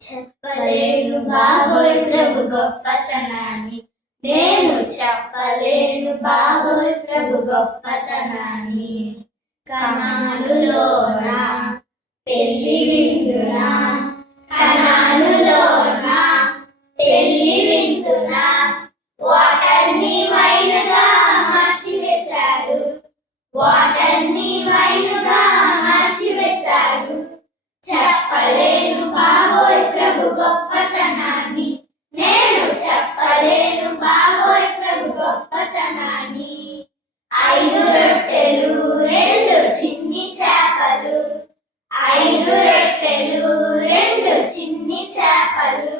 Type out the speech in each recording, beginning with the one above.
చెప్పలేను బాబోయ్ ప్రభు గొప్పతనాన్ని, నేను చెప్పలేను బాబోయ్ ప్రభు గొప్పతనాన్ని. సమానులోన పెళ్లి విందున, కనానులోన పెళ్లి విందున వాటర్ని వైనుగా మార్చివేశారు, వాటర్ని వైనుగా మార్చివేశారు. చెప్పలేను బాబోయ్ ప్రభు గొప్పతనాన్ని, నేను చెప్పలేను బాబోయ్ ప్రభు గొప్పతనాన్ని. 5 రొట్టెలు 2 చిన్ని చేపలు, 5 రొట్టెలు 2 చిన్ని చేపలు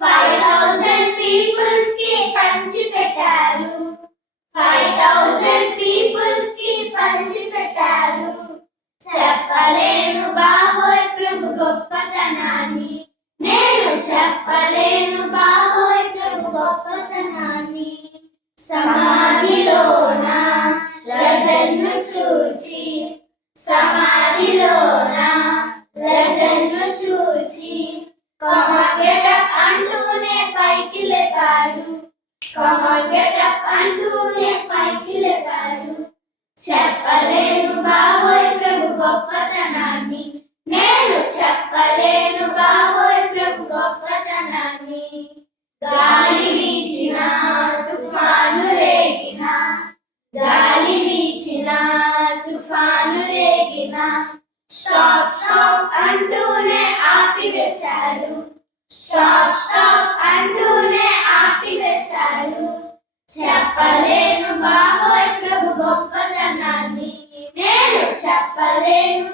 5,000 పీపుల్స్ కి పంచిపెట్టారు, 5,000 పీపుల్స్ కి పంచిపెట్టారు. చెప్పలేను బాబోయ్ ప్రభు గొప్పతనాన్ని, నేను చెప్పలేను బాబోయ్ ప్రభు గొప్పతనాన్ని. సమాధిలోన లజర్ను చూచి, సమాధిలోన లజర్ను చూచి come on get up అంటూనే పైకి లేపాడు, come on get up అంటూనే పైకి లేపాడు. చెప్పలేను బాబోయ్ ప్రభు గొప్పతనాన్ని, నేను చెప్పలేను బాబోయ్ ప్రభు గొప్పతనాన్ని. గాలి వీచిన తుఫాను రేగిన, గాలి వీచిన తుఫాను రేగిన స్టాప్ స్టాప్ అంటూనే ఆపివేశారు, స్టాప్ స్టాప్ అంటూనే ఆపివేశారు. చెప్పలేను బాబోయ్ ప్రభు గొప్పతనాన్ని, నేను చెప్పలేను